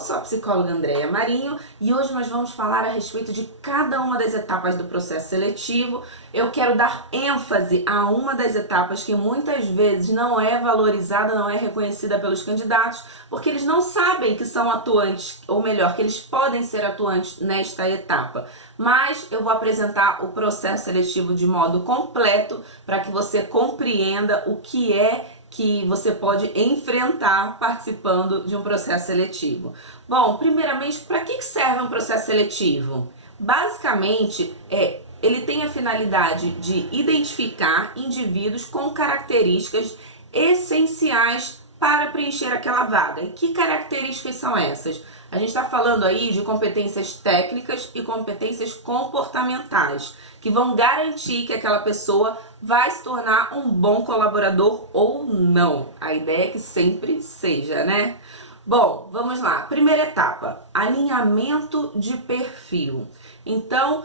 sou a psicóloga Andréia Marinho e hoje nós vamos falar a respeito de cada uma das etapas do processo seletivo. Eu quero dar ênfase a uma das etapas que muitas vezes não é valorizada, não é reconhecida pelos candidatos, porque eles não sabem que são atuantes, ou melhor, que eles podem ser atuantes nesta etapa. Mas eu vou apresentar o processo seletivo de modo completo para que você compreenda o que é que você pode enfrentar participando de um processo seletivo. Bom, primeiramente, para que serve um processo seletivo? Basicamente, ele tem a finalidade de identificar indivíduos com características essenciais para preencher aquela vaga. E que características são essas? A gente está falando aí de competências técnicas e competências comportamentais, que vão garantir que aquela pessoa vai se tornar um bom colaborador ou não. A ideia é que sempre seja, né? Bom, vamos lá. Primeira etapa, alinhamento de perfil. Então,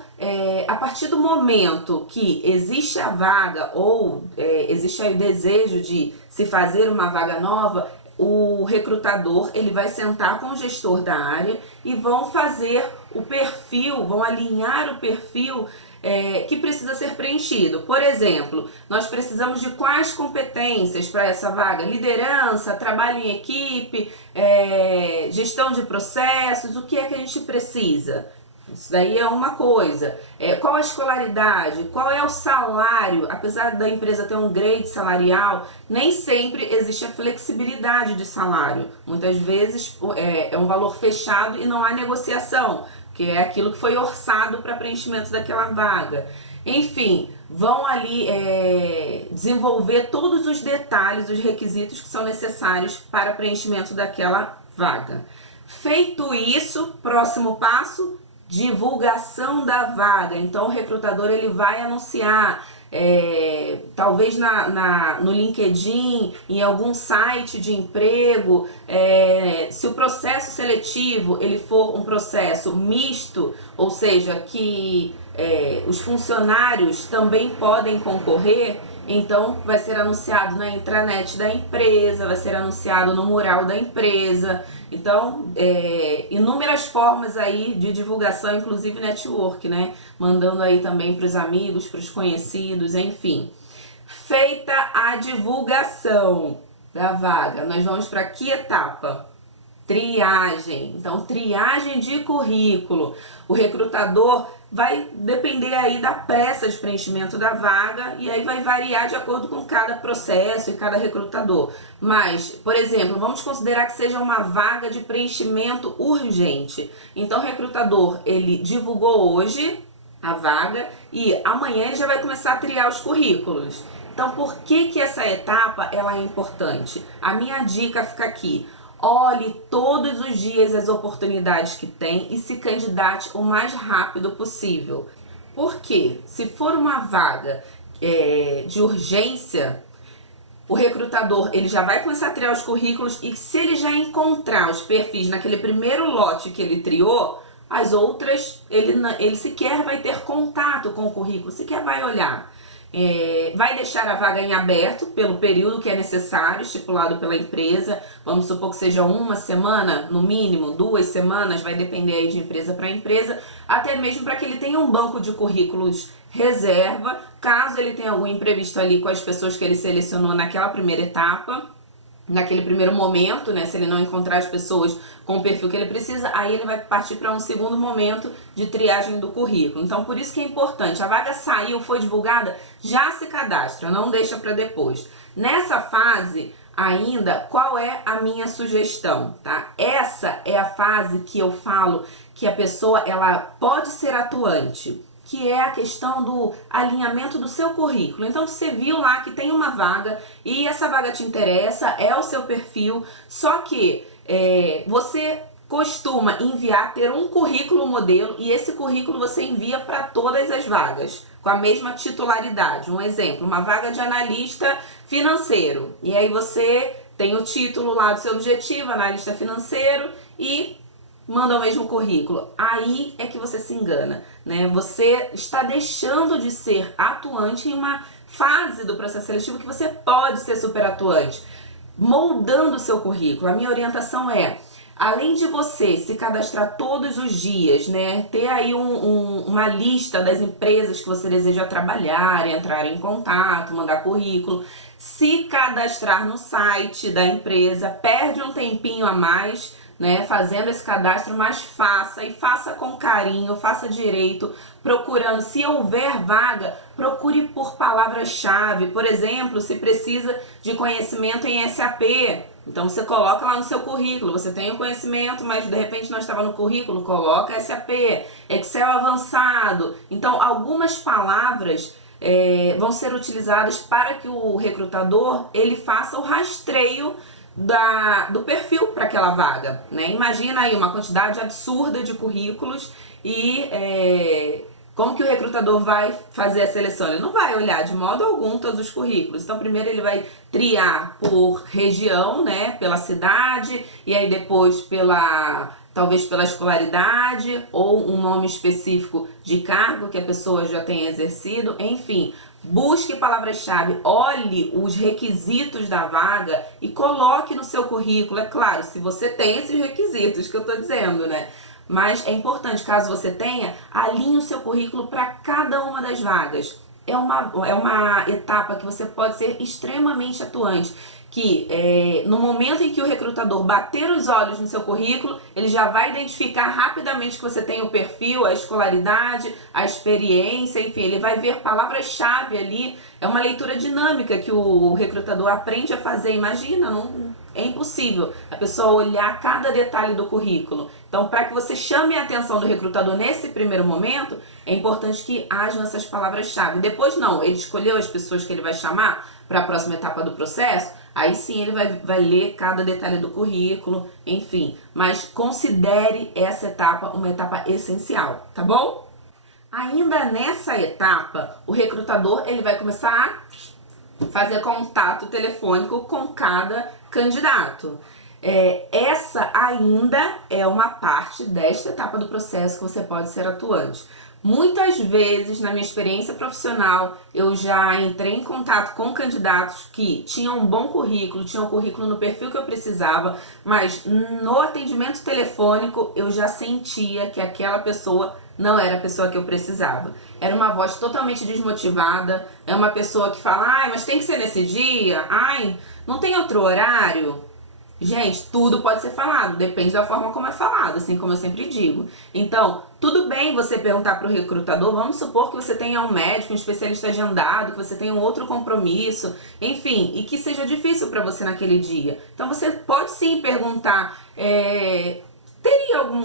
a partir do momento que existe a vaga ou existe aí o desejo de se fazer uma vaga nova, o recrutador ele vai sentar com o gestor da área e vão fazer o perfil, vão alinhar o perfil que precisa ser preenchido. Por exemplo, nós precisamos de quais competências para essa vaga? Liderança, trabalho em equipe, gestão de processos, o que é que a gente precisa? Isso daí é uma coisa. Qual a escolaridade? Qual é o salário? Apesar da empresa ter um grade salarial, nem sempre existe a flexibilidade de salário. Muitas vezes é um valor fechado e não há negociação, que é aquilo que foi orçado para preenchimento daquela vaga. Enfim, vão ali desenvolver todos os detalhes, os requisitos que são necessários para preenchimento daquela vaga. Feito isso, próximo passo, divulgação da vaga. Então o recrutador ele vai anunciar, talvez no LinkedIn, em algum site de emprego. Se o processo seletivo ele for um processo misto, ou seja, que os funcionários também podem concorrer, então vai ser anunciado na intranet da empresa, vai ser anunciado no mural da empresa. Então, inúmeras formas aí de divulgação, inclusive network, né? Mandando aí também para os amigos, para os conhecidos, enfim. Feita a divulgação da vaga, nós vamos para que etapa? Triagem. Então, triagem de currículo. O recrutador vai depender aí da pressa de preenchimento da vaga e aí vai variar de acordo com cada processo e cada recrutador. Mas, por exemplo, vamos considerar que seja uma vaga de preenchimento urgente. Então, o recrutador, ele divulgou hoje a vaga e amanhã ele já vai começar a triar os currículos. Então, por que essa etapa ela é importante? A minha dica fica aqui. Olhe todos os dias as oportunidades que tem e se candidate o mais rápido possível. Porque se for uma vaga de urgência, o recrutador ele já vai começar a triar os currículos e se ele já encontrar os perfis naquele primeiro lote que ele triou, as outras ele sequer vai ter contato com o currículo, sequer vai olhar. Vai deixar a vaga em aberto pelo período que é necessário, estipulado pela empresa. Vamos supor que seja uma semana, no mínimo, 2 semanas, vai depender aí de empresa para empresa, até mesmo para que ele tenha um banco de currículos reserva, caso ele tenha algum imprevisto ali com as pessoas que ele selecionou naquela primeira etapa. Naquele primeiro momento, né, se ele não encontrar as pessoas com o perfil que ele precisa, aí ele vai partir para um segundo momento de triagem do currículo. Então, por isso que é importante, a vaga saiu, foi divulgada, já se cadastra, não deixa para depois. Nessa fase, ainda, qual é a minha sugestão, tá? Essa é a fase que eu falo que a pessoa, ela pode ser atuante, que é a questão do alinhamento do seu currículo. Então você viu lá que tem uma vaga e essa vaga te interessa, é o seu perfil, só que você costuma enviar, ter um currículo modelo e esse currículo você envia para todas as vagas, com a mesma titularidade. Um exemplo, uma vaga de analista financeiro, e aí você tem o título lá do seu objetivo, analista financeiro, e manda o mesmo currículo. Aí é que você se engana, né? Você está deixando de ser atuante em uma fase do processo seletivo que você pode ser super atuante, moldando o seu currículo. A minha orientação é: Além de você se cadastrar todos os dias, né, ter aí uma lista das empresas que você deseja trabalhar, entrar em contato, mandar currículo, se cadastrar no site da empresa, perde um tempinho a mais, né, fazendo esse cadastro, mas faça e faça com carinho, faça direito, procurando, se houver vaga, procure por palavras-chave. Por exemplo, se precisa de conhecimento em SAP, então você coloca lá no seu currículo, você tem o conhecimento, mas de repente não estava no currículo, coloca SAP, Excel avançado. Então algumas palavras vão ser utilizadas para que o recrutador ele faça o rastreio do perfil para aquela vaga, né? Imagina aí uma quantidade absurda de currículos e como que o recrutador vai fazer a seleção? Ele não vai olhar de modo algum todos os currículos. Então primeiro ele vai triar por região, né, pela cidade, e aí depois talvez pela escolaridade ou um nome específico de cargo que a pessoa já tenha exercido, enfim. Busque palavras-chave, olhe os requisitos da vaga e coloque no seu currículo. É claro, se você tem esses requisitos que eu estou dizendo, né? Mas é importante, caso você tenha, alinhe o seu currículo para cada uma das vagas. É uma etapa que você pode ser extremamente atuante, que no momento em que o recrutador bater os olhos no seu currículo, ele já vai identificar rapidamente que você tem o perfil, a escolaridade, a experiência, enfim, ele vai ver palavras-chave ali. É uma leitura dinâmica que o recrutador aprende a fazer. Imagina, é impossível a pessoa olhar cada detalhe do currículo. Então, para que você chame a atenção do recrutador nesse primeiro momento, é importante que hajam essas palavras-chave. Depois não, ele escolheu as pessoas que ele vai chamar para a próxima etapa do processo, aí sim ele vai ler cada detalhe do currículo, enfim. Mas considere essa etapa uma etapa essencial, tá bom? Ainda nessa etapa, o recrutador ele vai começar a fazer contato telefônico com cada candidato. Essa ainda é uma parte desta etapa do processo que você pode ser atuante. Muitas vezes, na minha experiência profissional, eu já entrei em contato com candidatos que tinham um bom currículo, tinham um currículo no perfil que eu precisava, mas no atendimento telefônico eu já sentia que aquela pessoa não era a pessoa que eu precisava. Era uma voz totalmente desmotivada, é uma pessoa que fala, ai, mas tem que ser nesse dia, ai, não tem outro horário. Gente, tudo pode ser falado, depende da forma como é falado, assim como eu sempre digo. Então, tudo bem você perguntar para o recrutador, vamos supor que você tenha um médico, um especialista agendado, que você tenha um outro compromisso, enfim, e que seja difícil para você naquele dia. Então, você pode sim perguntar,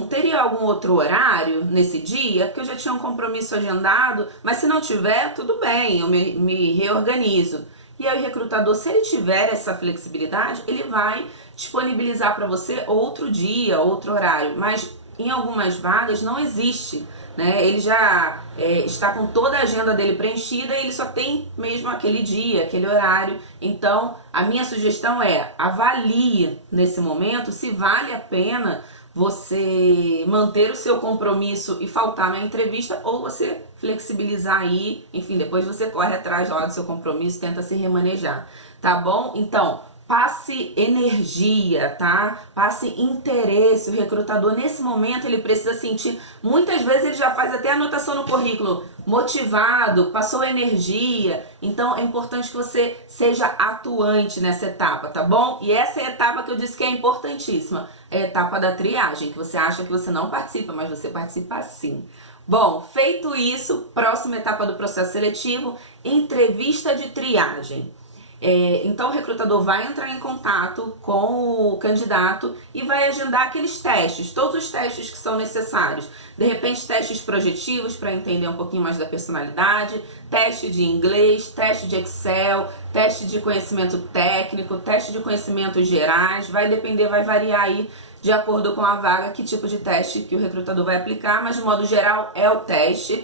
teria algum outro horário nesse dia? Porque eu já tinha um compromisso agendado, mas se não tiver, tudo bem, eu me reorganizo. E aí o recrutador, se ele tiver essa flexibilidade, ele vai disponibilizar para você outro dia, outro horário. Mas em algumas vagas não existe, né? Ele já está com toda a agenda dele preenchida e ele só tem mesmo aquele dia, aquele horário. Então, a minha sugestão é, avalie nesse momento se vale a pena você manter o seu compromisso e faltar na entrevista ou você flexibilizar aí, enfim, depois você corre atrás lá do seu compromisso, tenta se remanejar, tá bom? Então, passe energia, tá? Passe interesse. O recrutador, nesse momento, ele precisa sentir, muitas vezes ele já faz até anotação no currículo, motivado, passou energia. Então, é importante que você seja atuante nessa etapa, tá bom? E essa é a etapa que eu disse que é importantíssima, é a etapa da triagem, que você acha que você não participa, mas você participa sim. Bom, feito isso, próxima etapa do processo seletivo, entrevista de triagem. Então o recrutador vai entrar em contato com o candidato e vai agendar aqueles testes, todos os testes que são necessários. De repente testes projetivos para entender um pouquinho mais da personalidade, teste de inglês, teste de Excel, teste de conhecimento técnico, teste de conhecimentos gerais, vai depender, vai variar aí de acordo com a vaga, que tipo de teste que o recrutador vai aplicar, mas de modo geral é o teste.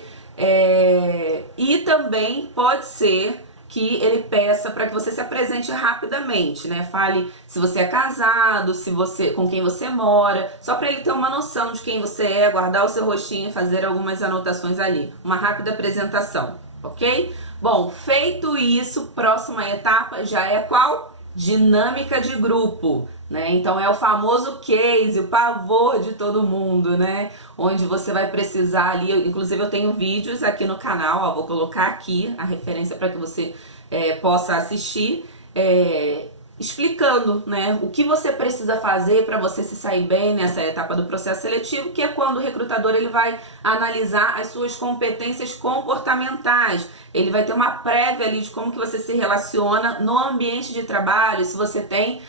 E também pode ser que ele peça para que você se apresente rapidamente, né? Fale se você é casado, com quem você mora, só para ele ter uma noção de quem você é, guardar o seu rostinho e fazer algumas anotações ali. Uma rápida apresentação, ok? Bom, feito isso, próxima etapa já é qual? dinâmica de grupo, né? Então é o famoso case, o pavor de todo mundo, né? Onde você vai precisar ali, inclusive eu tenho vídeos aqui no canal, ó, vou colocar aqui a referência para que você possa assistir, explicando, né, o que você precisa fazer para você se sair bem nessa etapa do processo seletivo, que é quando o recrutador ele vai analisar as suas competências comportamentais. Ele vai ter uma prévia ali de como que você se relaciona no ambiente de trabalho, se você tem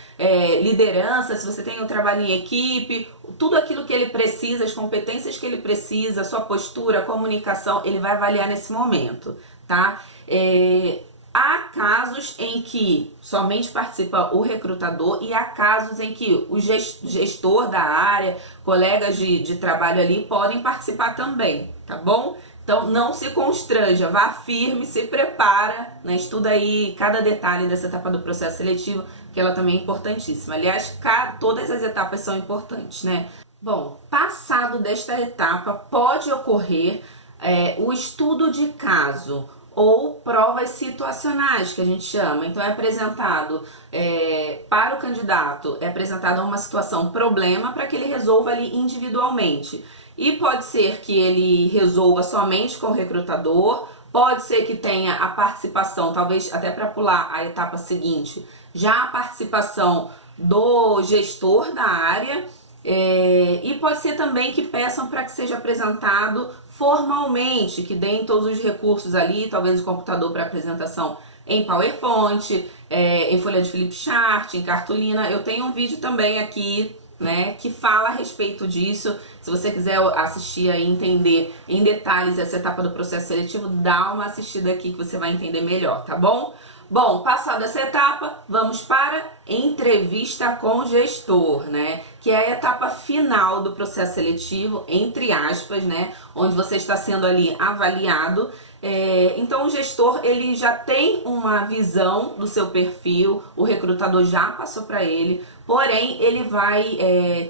liderança, se você tem um trabalho em equipe, tudo aquilo que ele precisa, as competências que ele precisa, sua postura, comunicação, ele vai avaliar nesse momento, tá? Há casos em que somente participa o recrutador e há casos em que o gestor da área, colegas de trabalho ali podem participar também, tá bom? Então não se constranja, vá firme, se prepara, né? Estuda aí cada detalhe dessa etapa do processo seletivo, que ela também é importantíssima. Aliás, todas as etapas são importantes, né? Bom, passado desta etapa, pode ocorrer o estudo de caso, ou provas situacionais, que a gente chama. Então é apresentado para o candidato, é apresentada uma situação, problema, para que ele resolva ali individualmente. E pode ser que ele resolva somente com o recrutador, pode ser que tenha a participação, talvez até para pular a etapa seguinte, já a participação do gestor da área, e pode ser também que peçam para que seja apresentado formalmente, que deem todos os recursos ali, talvez o computador para apresentação em PowerPoint, em folha de flipchart, em cartolina. Eu tenho um vídeo também aqui, né, que fala a respeito disso. Se você quiser assistir e entender em detalhes essa etapa do processo seletivo, dá uma assistida aqui que você vai entender melhor, tá bom? Bom, passada essa etapa, vamos para entrevista com o gestor, né? Que é a etapa final do processo seletivo, entre aspas, né? Onde você está sendo ali avaliado. Então o gestor ele já tem uma visão do seu perfil, o recrutador já passou para ele, porém ele vai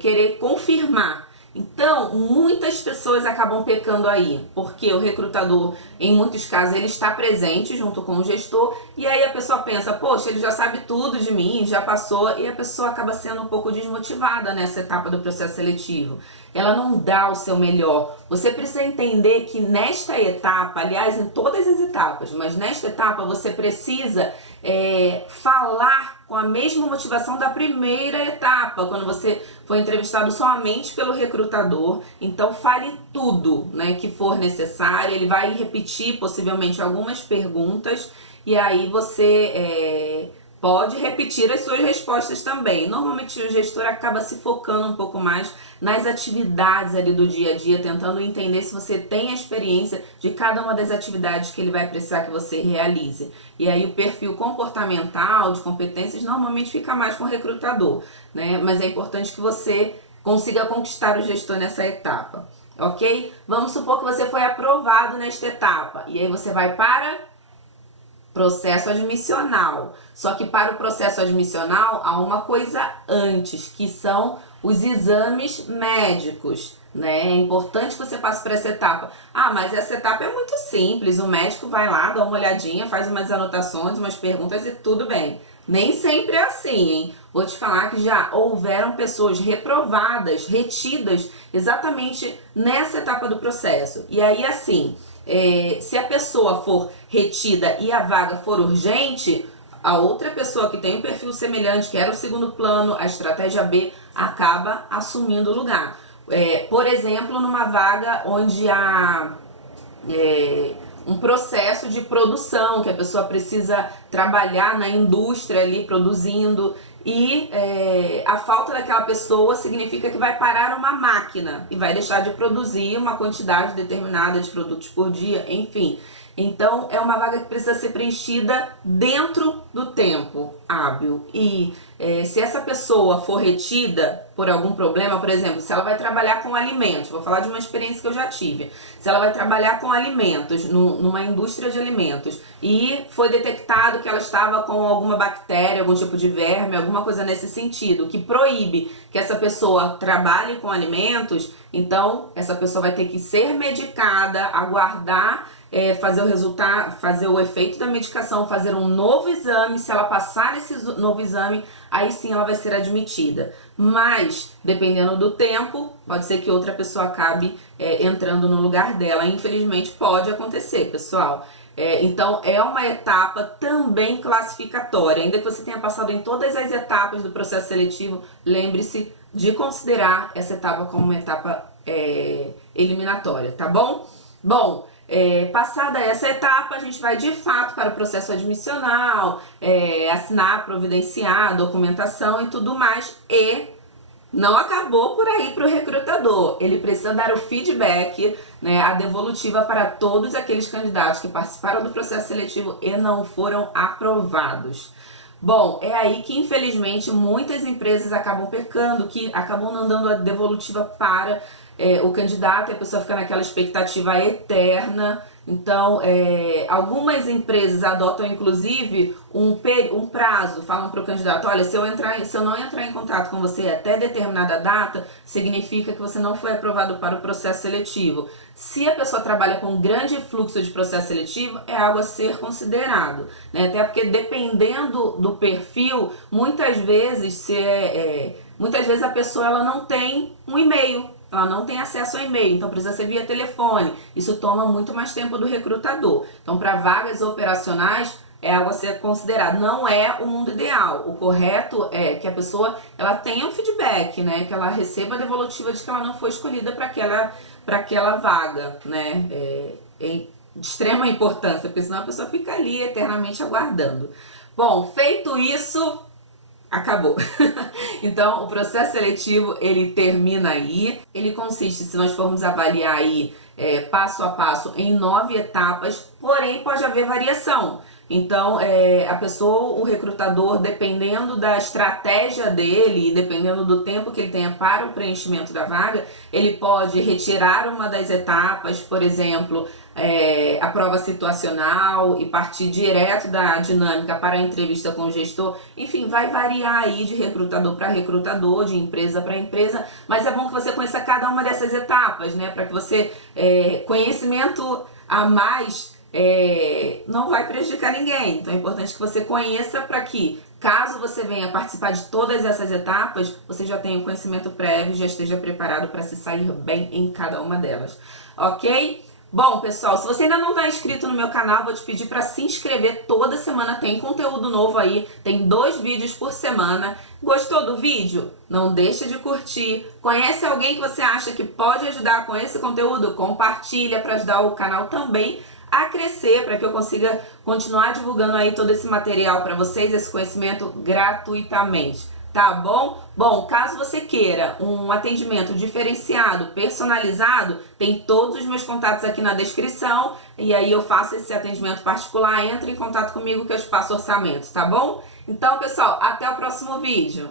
querer confirmar. Então, muitas pessoas acabam pecando aí, porque o recrutador, em muitos casos, ele está presente junto com o gestor, e aí a pessoa pensa, poxa, ele já sabe tudo de mim, já passou, e a pessoa acaba sendo um pouco desmotivada nessa etapa do processo seletivo. Ela não dá o seu melhor. Você precisa entender que nesta etapa, aliás, em todas as etapas, mas nesta etapa você precisa falar com a mesma motivação da primeira etapa, quando você foi entrevistado somente pelo recrutador. Então fale tudo, né, que for necessário. Ele vai repetir possivelmente algumas perguntas e aí você pode repetir as suas respostas também. Normalmente o gestor acaba se focando um pouco mais nas atividades ali do dia a dia, tentando entender se você tem a experiência de cada uma das atividades que ele vai precisar que você realize. E aí o perfil comportamental, de competências, normalmente fica mais com o recrutador, né? Mas é importante que você consiga conquistar o gestor nessa etapa, ok? Vamos supor que você foi aprovado nesta etapa, e aí você vai para processo admissional. Só que para o processo admissional há uma coisa antes, que são os exames médicos, né? É importante que você passe por essa etapa. Ah, mas essa etapa é muito simples, o médico vai lá, dá uma olhadinha, faz umas anotações, umas perguntas e tudo bem. Nem sempre é assim, hein? Vou te falar que já houveram pessoas reprovadas, retidas, exatamente nessa etapa do processo. E aí, assim, se a pessoa for retida e a vaga for urgente, a outra pessoa que tem um perfil semelhante, que era o segundo plano, a estratégia B, acaba assumindo o lugar. Por exemplo, numa vaga onde há um processo de produção, que a pessoa precisa trabalhar na indústria ali produzindo, e a falta daquela pessoa significa que vai parar uma máquina e vai deixar de produzir uma quantidade determinada de produtos por dia, enfim. Então é uma vaga que precisa ser preenchida dentro do tempo hábil. E se essa pessoa for retida por algum problema, por exemplo, se ela vai trabalhar com alimentos, vou falar de uma experiência que eu já tive, se ela vai trabalhar com alimentos, numa indústria de alimentos, e foi detectado que ela estava com alguma bactéria, algum tipo de verme, alguma coisa nesse sentido, que proíbe que essa pessoa trabalhe com alimentos, então essa pessoa vai ter que ser medicada, aguardar fazer o resultado, fazer o efeito da medicação, fazer um novo exame. Se ela passar nesse novo exame, aí sim ela vai ser admitida. Mas, dependendo do tempo, pode ser que outra pessoa acabe entrando no lugar dela. Infelizmente, pode acontecer, pessoal. Então, é uma etapa também classificatória. Ainda que você tenha passado em todas as etapas do processo seletivo, lembre-se de considerar essa etapa como uma etapa eliminatória, tá bom? Bom, passada essa etapa, a gente vai de fato para o processo admissional, assinar, providenciar, documentação e tudo mais. E não acabou por aí para o recrutador. Ele precisa dar o feedback, né, a devolutiva para todos aqueles candidatos que participaram do processo seletivo e não foram aprovados. Bom, é aí que infelizmente muitas empresas acabam pecando, que acabam não dando a devolutiva para o candidato e a pessoa fica naquela expectativa eterna. Então, algumas empresas adotam inclusive um prazo, falam para o candidato: olha, se eu não entrar em contato com você até determinada data, significa que você não foi aprovado para o processo seletivo. Se a pessoa trabalha com grande fluxo de processo seletivo, é algo a ser considerado, né? Até porque dependendo do perfil, muitas vezes a pessoa ela não tem um e-mail. Ela não tem acesso ao e-mail, então precisa ser via telefone. Isso toma muito mais tempo do recrutador. Então, para vagas operacionais, é algo a ser considerado. Não é o mundo ideal. O correto é que a pessoa ela tenha um feedback, né? Que ela receba a devolutiva de que ela não foi escolhida para aquela vaga, né? É de extrema importância, porque senão a pessoa fica ali eternamente aguardando. Bom, feito isso, acabou. Então, o processo seletivo, ele termina aí. Ele consiste, se nós formos avaliar aí passo a passo, em 9 etapas, porém pode haver variação. Então, a pessoa, o recrutador, dependendo da estratégia dele e dependendo do tempo que ele tenha para o preenchimento da vaga, ele pode retirar uma das etapas, por exemplo, a prova situacional, e partir direto da dinâmica para a entrevista com o gestor. Enfim, vai variar aí de recrutador para recrutador, de empresa para empresa, mas é bom que você conheça cada uma dessas etapas, né? Para que você, conhecimento a mais, não vai prejudicar ninguém. Então é importante que você conheça para que, caso você venha participar de todas essas etapas, você já tenha um conhecimento prévio, já esteja preparado para se sair bem em cada uma delas, ok? Bom, pessoal, se você ainda não está inscrito no meu canal, vou te pedir para se inscrever. Toda semana tem conteúdo novo aí, tem 2 vídeos por semana. Gostou do vídeo? Não deixa de curtir. Conhece alguém que você acha que pode ajudar com esse conteúdo? Compartilha para ajudar o canal também a crescer, para que eu consiga continuar divulgando aí todo esse material para vocês, esse conhecimento gratuitamente. Tá bom? Bom, caso você queira um atendimento diferenciado, personalizado, tem todos os meus contatos aqui na descrição, e aí eu faço esse atendimento particular. Entre em contato comigo que eu te passo orçamento, tá bom? Então, pessoal, até o próximo vídeo.